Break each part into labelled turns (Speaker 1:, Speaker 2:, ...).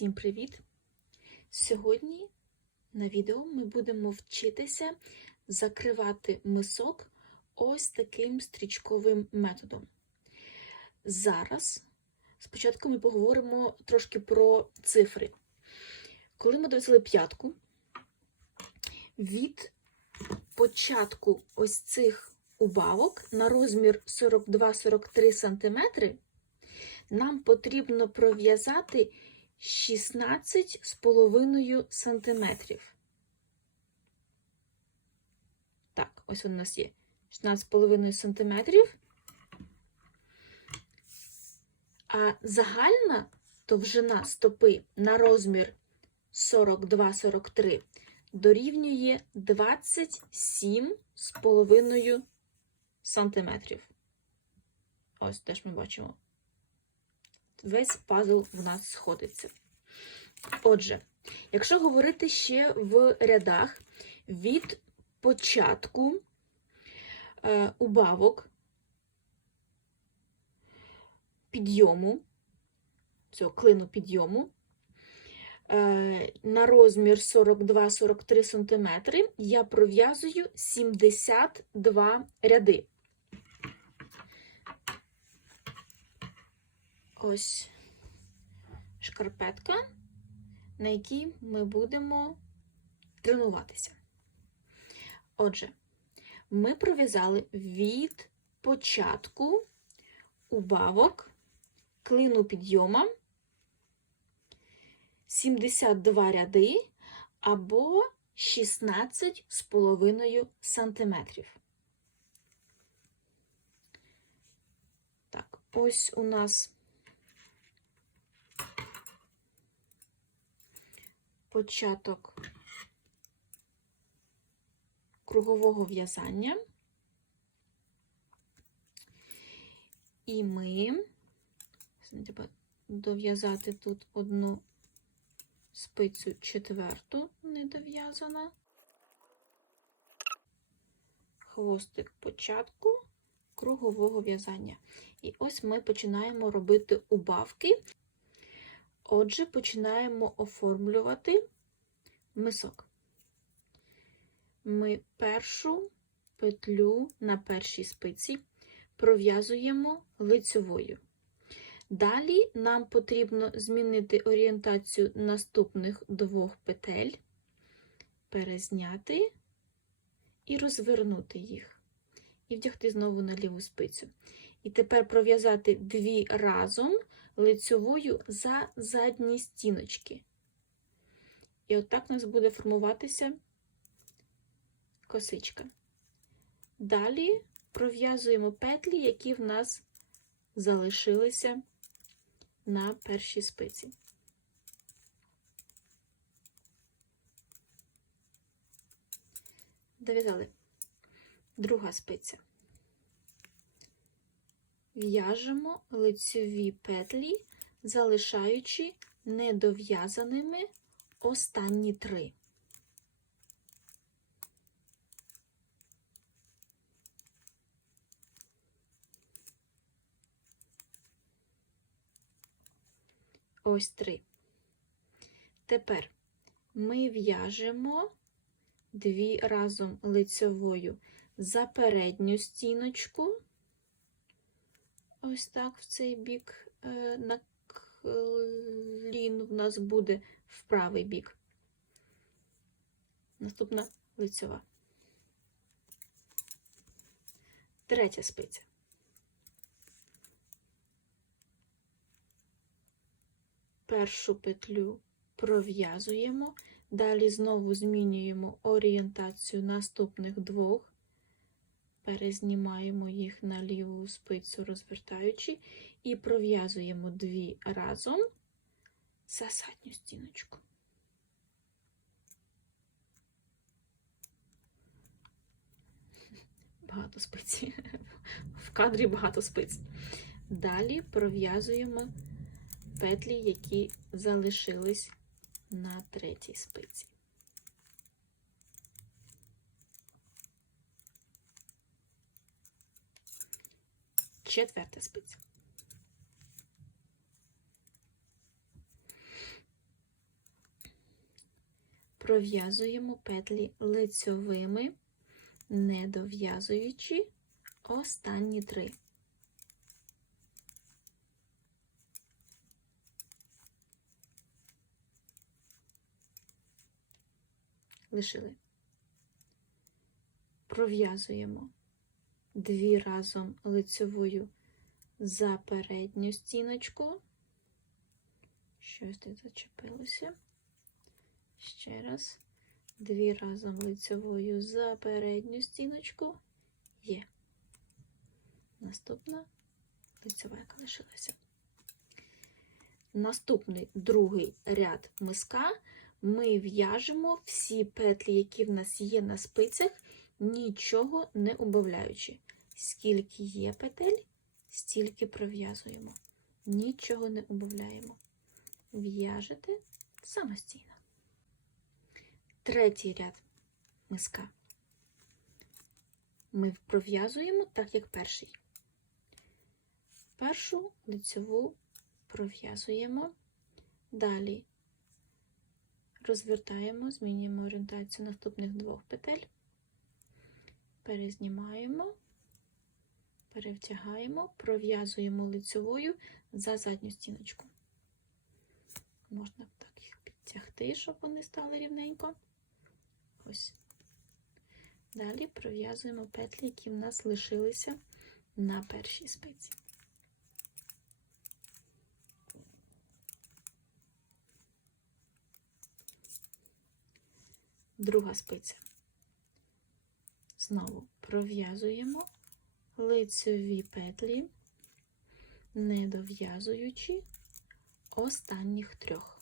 Speaker 1: Всім привіт! Сьогодні на відео ми будемо вчитися закривати мисок ось таким стрічковим методом. Зараз спочатку ми поговоримо трошки про цифри. Коли ми довезли п'ятку, від початку ось цих убавок на розмір 42-43 см нам потрібно пров'язати 16 з половиною сантиметрів. Так, ось він у нас є 16 з половиною сантиметрів. А загальна довжина стопи на розмір 42-43 дорівнює 27 з половиною сантиметрів. Ось теж ми бачимо весь пазл в нас сходиться. Отже, якщо говорити ще в рядах від початку е, убавок підйому, цього клину підйому, е, на розмір 42-43 см я пров'язую 72 ряди. Ось шкарпетка, на якій ми будемо тренуватися. Отже, ми пров'язали від початку убавок клину підйома 72 ряди або 16 з половиною сантиметрів. Так, ось у нас початок кругового в'язання. І ми треба дов'язати тут одну спицю четверту, не дов'язана, хвостик початку кругового в'язання. І ось ми починаємо робити убавки. Отже, починаємо оформлювати мисок. Ми першу петлю на першій спиці пров'язуємо лицьовою. Далі нам потрібно змінити орієнтацію наступних двох петель, перезняти і розвернути їх, і вдягти знову на ліву спицю. І тепер пров'язати дві разом лицьовою за задні стіночки. І отак у нас буде формуватися косичка. Далі пров'язуємо петлі, які в нас залишилися на першій спиці. Дов'язали друга спиця. В'яжемо лицьові петлі, залишаючи недов'язаними останні три. Ось три. Тепер ми в'яжемо дві разом лицьовою за передню стіночку ось так в цей бік е, наклін в нас буде в правий бік. Наступна лицьова. Третя спиця. Першу петлю пров'язуємо, далі знову змінюємо орієнтацію наступних двох перезнімаємо їх на ліву спицю, розвертаючи, і пров'язуємо дві разом за задню стіночку. Багато спиць. В кадрі багато спиць. Далі пров'язуємо петлі, які залишились на третій спиці. Четверта спиця. пров'язуємо петлі лицьовими, не дов'язуючи останні три. Лишили. Пров'язуємо дві разом лицьовою за передню стіночку. Щось тут зачепилося. Ще раз. Дві разом лицьовою за передню стіночку. Є. Наступна лицьова, яка лишилася. Наступний другий ряд миска ми в'яжемо всі петлі, які в нас є на спицях, нічого не убавляючи. Скільки є петель, стільки пров'язуємо. Нічого не убавляємо. В'яжете самостійно. Третій ряд миска. Ми пров'язуємо так, як перший. Першу лицьову пров'язуємо. Далі розвертаємо, змінюємо орієнтацію наступних двох петель, перезнімаємо, перевтягаємо, пров'язуємо лицьовою за задню стіночку. Можна так їх підтягти, щоб вони стали рівненько. Ось. Далі пров'язуємо петлі, які в нас лишилися на першій спиці. Друга спиця. Знову пров'язуємо лицеві петлі, не дов'язуючи останніх трьох.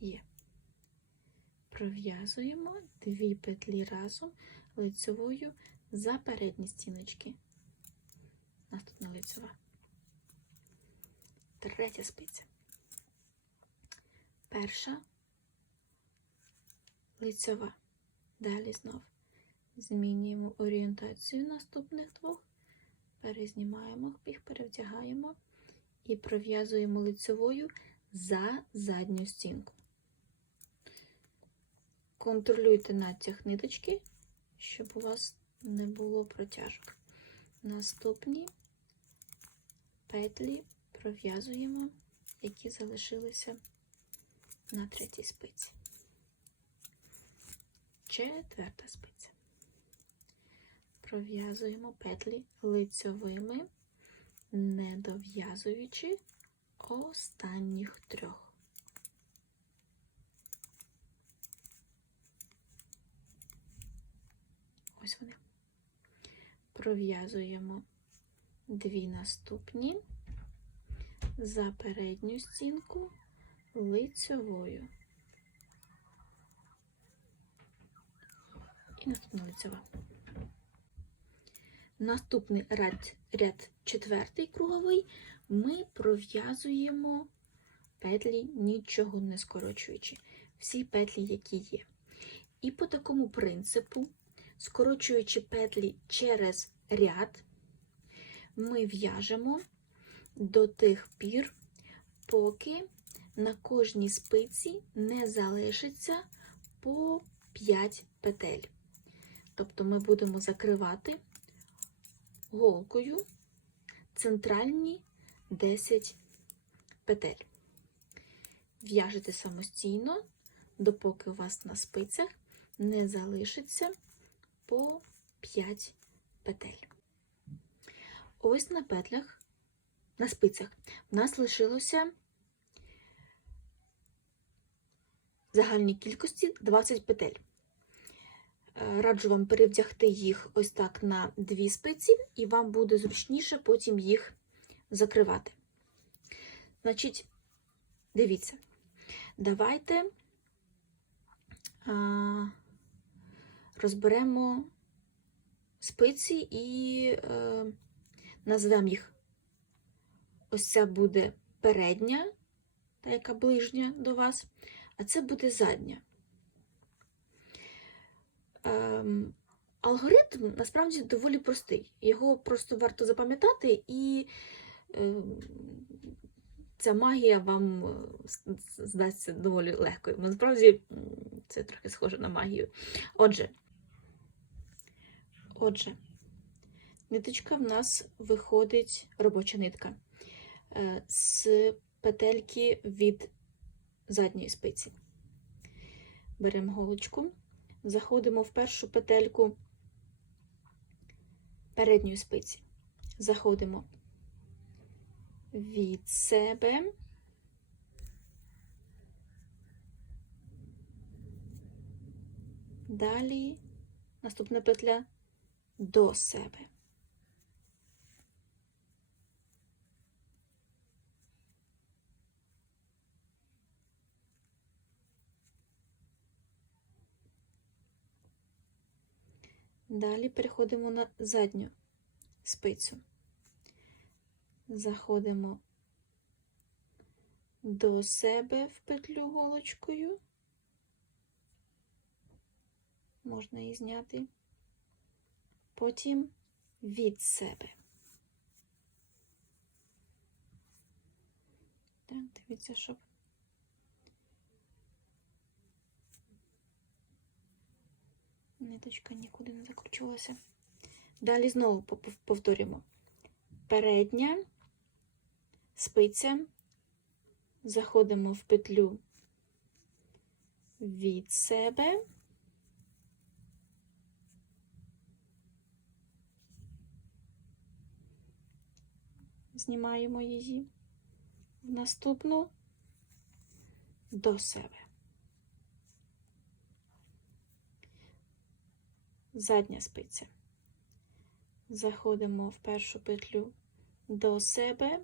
Speaker 1: Є. Пров'язуємо дві петлі разом лицевою за передні стіночки. Наступна лицева. Третя спиця. Перша лицьова. Далі знов змінюємо орієнтацію наступних двох, перезнімаємо їх, перевдягаємо і пров'язуємо лицьовою за задню стінку. Контролюйте натяг ниточки, щоб у вас не було протяжок. Наступні петлі пров'язуємо, які залишилися на третій спиці. Четверта спиця. Пров'язуємо петлі лицьовими, не дов'язуючи останніх трьох. Ось вони. Пров'язуємо дві наступні за передню стінку лицьовою. І наступна лицьова. Наступний ряд, ряд четвертий круговий, ми пров'язуємо петлі, нічого не скорочуючи. Всі петлі, які є. І по такому принципу, скорочуючи петлі через ряд, ми в'яжемо до тих пір, поки на кожній спиці не залишиться по 5 петель. Тобто ми будемо закривати голкою центральні 10 петель. В'яжете самостійно, допоки у вас на спицях не залишиться по 5 петель. Ось на петлях, на спицях, в нас лишилося в загальній кількості 20 петель. Е, Раджу вам перевдягти їх ось так на дві спиці, і вам буде зручніше потім їх закривати. Значить, дивіться, давайте а, розберемо спиці і е, назвемо їх. Ось ця буде передня, та яка ближня до вас, а це буде задня. Ем, алгоритм насправді доволі простий. Його просто варто запам'ятати і е, ця магія вам е, здасться доволі легкою. Насправді це трохи схоже на магію. Отже, отже, ниточка в нас виходить робоча нитка е, з петельки від задньої спиці. Беремо голочку, заходимо в першу петельку передньої спиці. Заходимо від себе. Далі наступна петля до себе. Далі переходимо на задню спицю. Заходимо до себе в петлю голочкою. Можна її зняти. Потім від себе. Так, дивіться, щоб ниточка нікуди не закручувалася. Далі знову повторюємо. Передня спиця, заходимо в петлю від себе. Знімаємо її в наступну до себе. Задня спиця. Заходимо в першу петлю до себе,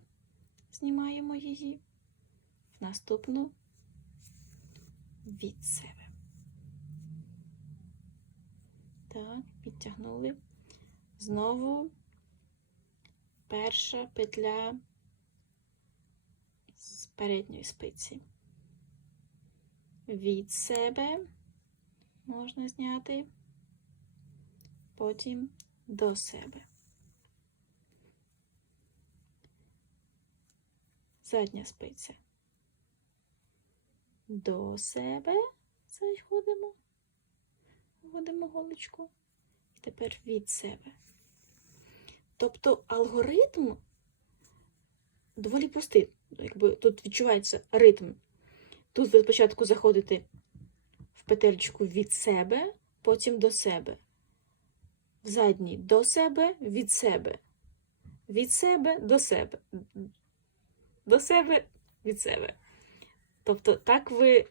Speaker 1: знімаємо її, в наступну від себе. Так, підтягнули. Знову перша петля з передньої спиці. Від себе можна зняти, потім до себе. Задня спиця. До себе заходимо, вводимо голочку. І тепер від себе. Тобто алгоритм доволі простий. Якби тут відчувається ритм. Тут ви спочатку заходите в петельку від себе, потім до себе. В задній до себе, від себе. Від себе до себе. До себе від себе. Тобто, так ви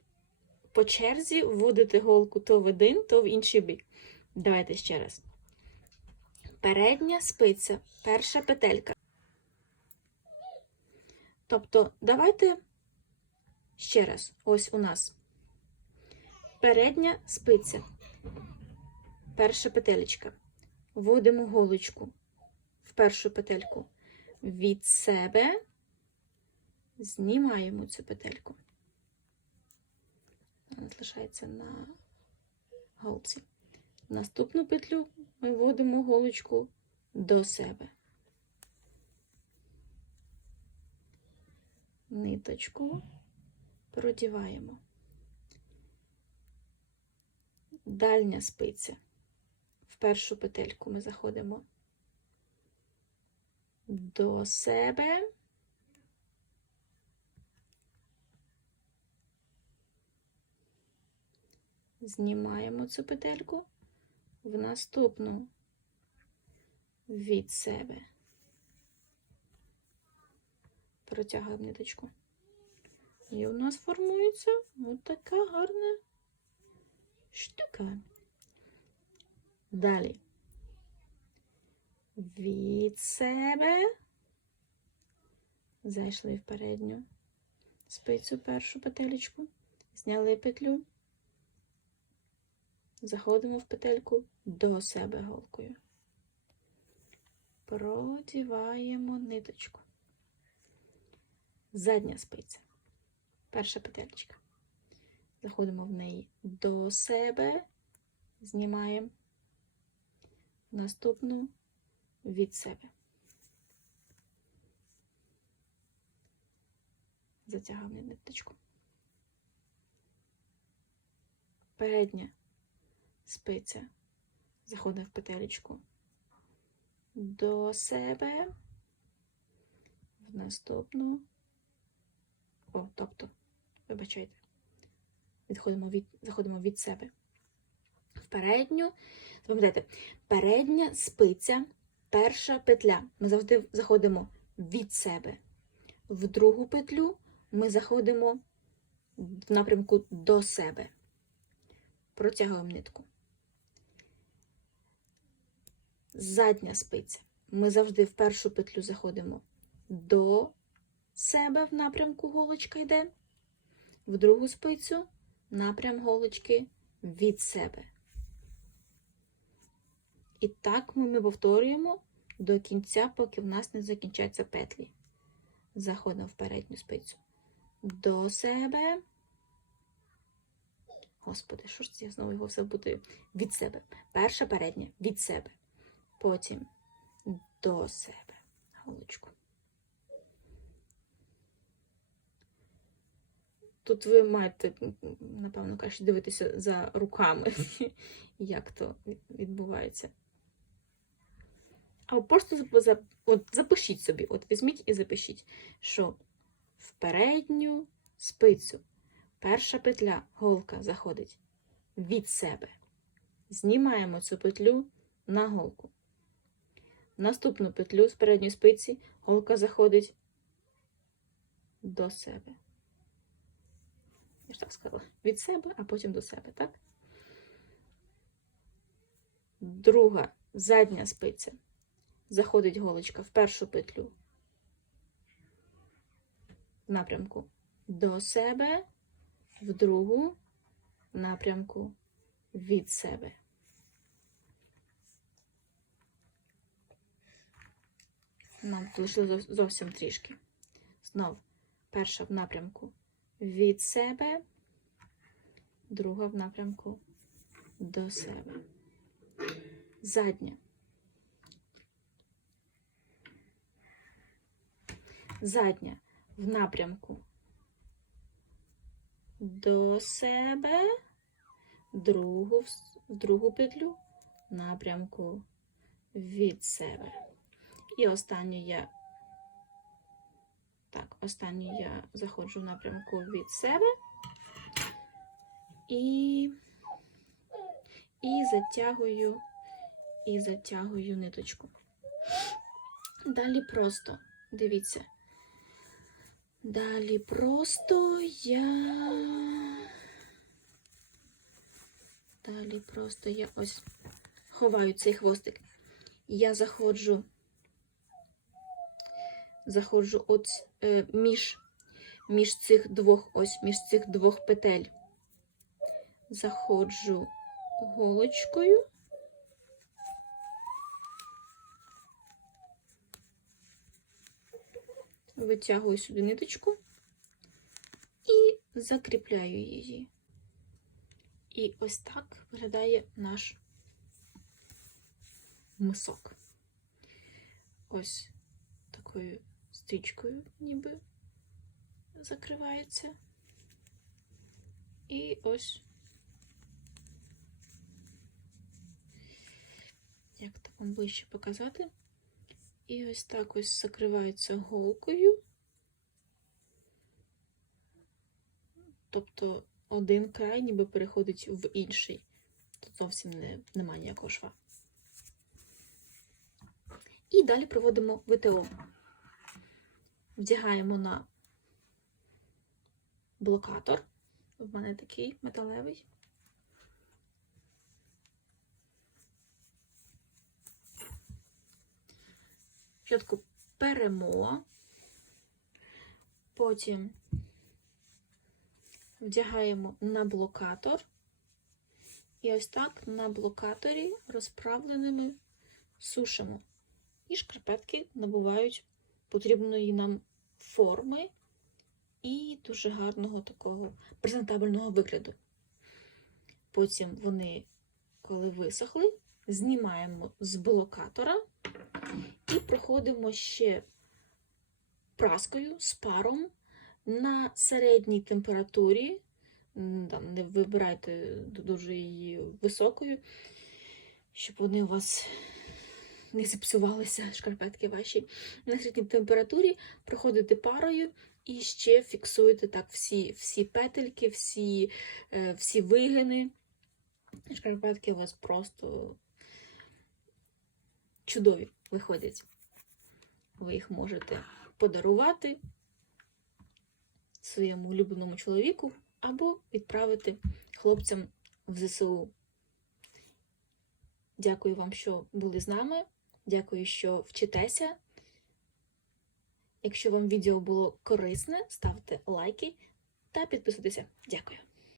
Speaker 1: по черзі вводите голку то в один, то в інший бік. Давайте ще раз. Передня спиця, перша петелька. Тобто, давайте ще раз. Ось у нас передня спиця, перша петелечка. Вводимо голочку в першу петельку від себе, знімаємо цю петельку. Вона залишається на голці. Наступну петлю ми вводимо голочку до себе. Ниточку продіваємо. Дальня спиця. Першу петельку ми заходимо до себе. Знімаємо цю петельку в наступну від себе. Протягуємо ниточку. І у нас формується ось така гарна штука. Далі. Від себе. Зайшли в передню спицю першу петелечку, зняли петлю. Заходимо в петельку до себе голкою. Продіваємо ниточку. Задня спиця. Перша петелька. Заходимо в неї до себе, знімаємо наступну від себе. затягуємо ниточку. Передня спиця заходить в петелечку до себе, в наступну, о, тобто, вибачайте, відходимо від, заходимо від себе. Передню, запам'ятайте, передня спиця, перша петля. Ми завжди заходимо від себе. В другу петлю ми заходимо в напрямку до себе. Протягуємо нитку. Задня спиця. Ми завжди в першу петлю заходимо до себе в напрямку голочка йде, в другу спицю напрям голочки від себе. І так ми, повторюємо до кінця, поки в нас не закінчаться петлі. Заходимо в передню спицю до себе. Господи, що ж це я знову його все буду від себе. Перша передня від себе. Потім до себе. Голочку. Тут ви маєте, напевно, краще дивитися за руками, як то відбувається. А просто от запишіть собі, от візьміть і запишіть, що в передню спицю перша петля голка заходить від себе. Знімаємо цю петлю на голку. Наступну петлю з передньої спиці голка заходить до себе. Я ж так сказала, від себе, а потім до себе, так? Друга задня спиця. Заходить голочка в першу петлю. В напрямку. До себе, в другу. Напрямку. Від себе. Нам лишилося зовсім трішки. Знов. Перша в напрямку. Від себе, друга в напрямку. До себе. Задня. Задня в напрямку до себе, другу, в другу петлю напрямку від себе. І останню я так, останню я заходжу в напрямку від себе і, і затягую, і затягую ниточку. Далі просто, дивіться. Далі просто я. Далі просто я ось ховаю цей хвостик. Я заходжу заходжу от е, між, між цих двох ось між цих двох петель. Заходжу голочкою. Витягую сюди ниточку і закріпляю її. І ось так виглядає наш мисок. Ось такою стрічкою ніби закривається. І ось як так вам ближче показати. І ось так ось закривається голкою. Тобто один край ніби переходить в інший. Тут зовсім не, немає ніякого шва. І далі проводимо ВТО. Вдягаємо на блокатор. У мене такий металевий. Спочатку перемо, потім вдягаємо на блокатор. І ось так на блокаторі розправленими сушимо. І шкарпетки набувають потрібної нам форми і дуже гарного такого презентабельного вигляду. Потім вони, коли висохли, знімаємо з блокатора і проходимо ще праскою з паром на середній температурі, не вибирайте дуже її високою, щоб вони у вас не зіпсувалися, шкарпетки ваші. На середній температурі проходите парою і ще фіксуєте так всі, всі петельки, всі, е, всі вигини. Шкарпетки у вас просто чудові виходять. Ви їх можете подарувати своєму улюбленому чоловіку або відправити хлопцям в ЗСУ. Дякую вам, що були з нами. Дякую, що вчитеся. Якщо вам відео було корисне, ставте лайки та підписуйтеся. Дякую.